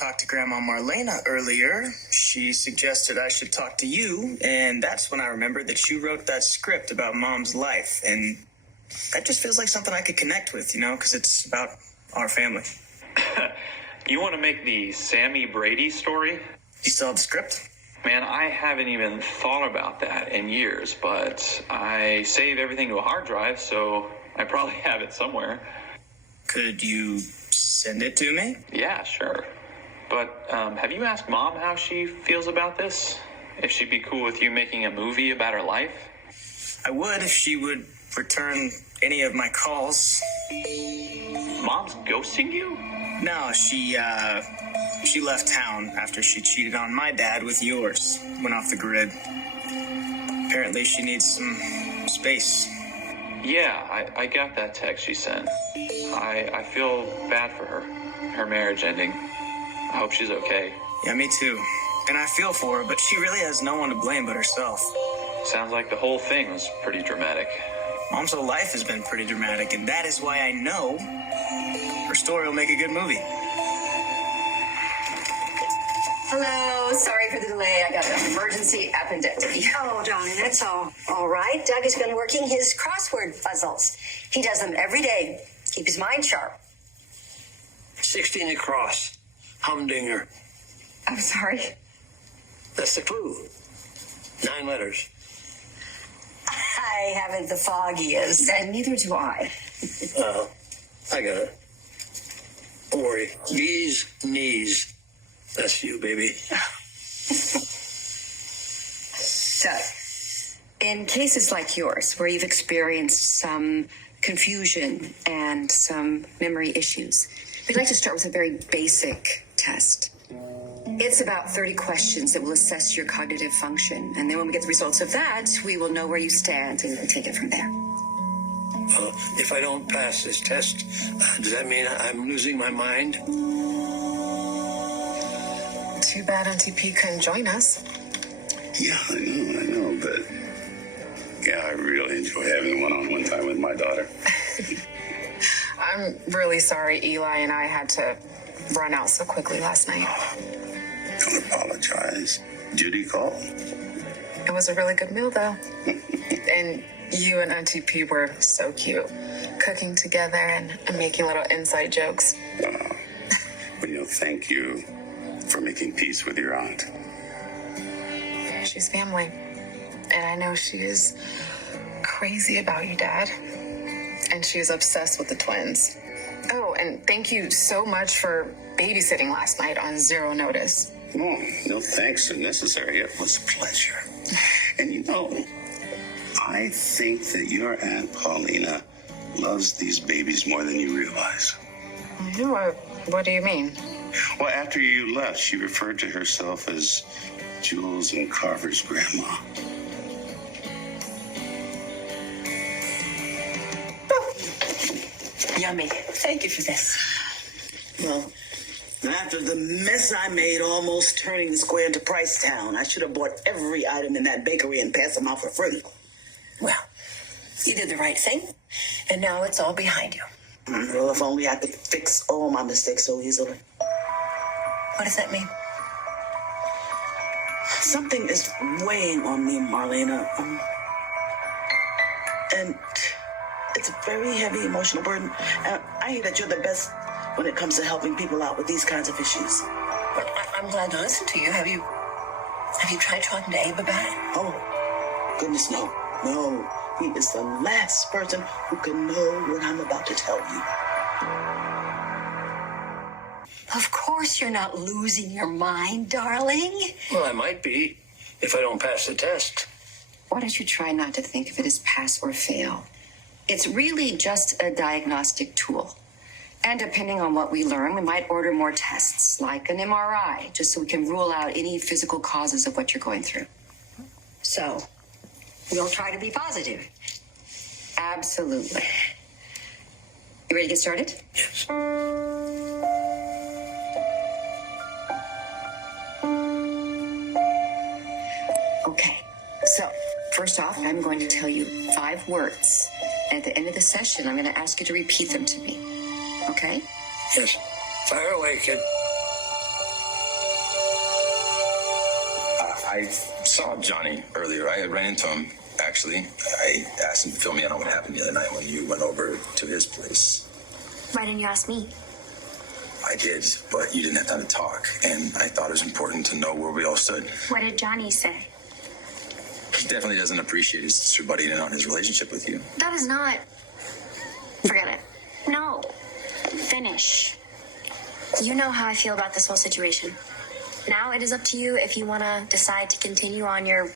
talked to Grandma Marlena earlier, she suggested I should talk to you, and that's when I remembered that you wrote that script about Mom's life, and that just feels like something I could connect with, because it's about our family. You want to make the Sammy Brady story? You still have the script? Man, I haven't even thought about that in years, but I save everything to a hard drive, so I probably have it somewhere. Could you send it to me? Yeah, sure. But have you asked Mom how she feels about this? If she'd be cool with you making a movie about her life? I would if she would return any of my calls. Mom's ghosting you? No, she left town after she cheated on my dad with yours. Went off the grid. Apparently she needs some space. Yeah, I got that text she sent. I feel bad for her. Her marriage ending. I hope she's okay. Yeah, me too. And I feel for her, but she really has no one to blame but herself. Sounds like the whole thing was pretty dramatic. Mom's whole life has been pretty dramatic, and that is why I know her story will make a good movie. Hello, sorry for the delay. I got an emergency appendectomy. Oh, darling, that's all right. Doug has been working his crossword puzzles. He does them every day. Keep his mind sharp. 16 across. Humdinger. I'm sorry. That's the clue. 9 letters. I haven't the foggiest. And neither do I. I got it. Don't worry. Bees, knees. That's you, baby. Doug, in cases like yours, where you've experienced some confusion and some memory issues, we'd like to start with a very basic test. It's about 30 questions that will assess your cognitive function. And then when we get the results of that, we will know where you stand and take it from there. If I don't pass this test, does that mean I'm losing my mind? Too bad Auntie P couldn't join us. Yeah, I know, but yeah, I really enjoy having one-on-one time with my daughter. I'm really sorry Eli and I had to run out so quickly last night. Don't apologize. Judy called. It was a really good meal, though. And you and Auntie P were so cute, cooking together and making little inside jokes. Well, thank you for making peace with your aunt. She's family. And I know she is crazy about you, Dad. And she's obsessed with the twins. Oh, and thank you so much for babysitting last night on zero notice. Oh, no thanks are necessary. It was a pleasure. And I think that your Aunt Paulina loves these babies more than you realize. What do you mean? Well, after you left, she referred to herself as Jules and Carver's grandma. Yummy. Thank you for this. Well, after the mess I made almost turning the square into Pricetown, I should have bought every item in that bakery and passed them out for free. Well, you did the right thing, and now it's all behind you. Well, if only I could fix all my mistakes so easily. What does that mean? Something is weighing on me, Marlena. And it's a very heavy emotional burden. I hear that you're the best when it comes to helping people out with these kinds of issues. Well, I'm glad to listen to you. Have you tried talking to Abe about it? Oh, goodness, no. No, he is the last person who can know what I'm about to tell you. Of course you're not losing your mind, darling. Well, I might be if I don't pass the test. Why don't you try not to think of it as pass or fail? It's really just a diagnostic tool. And depending on what we learn, we might order more tests, like an MRI, just so we can rule out any physical causes of what you're going through. So, we'll try to be positive. Absolutely. You ready to get started? Yes. Okay. So, first off, I'm going to tell you 5 words. At the end of the session, I'm going to ask you to repeat them to me. Okay? Yes. Fire away, kid. I saw Johnny earlier. I ran into him, actually. I asked him to fill me in on what happened the other night when you went over to his place. Why didn't you ask me? I did, but you didn't have time to talk, and I thought it was important to know where we all stood. What did Johnny say? He definitely doesn't appreciate his sister butting in on his relationship with you. That is not. Forget it. No. Finish. You know how I feel about this whole situation. Now it is up to you if you want to decide to continue on your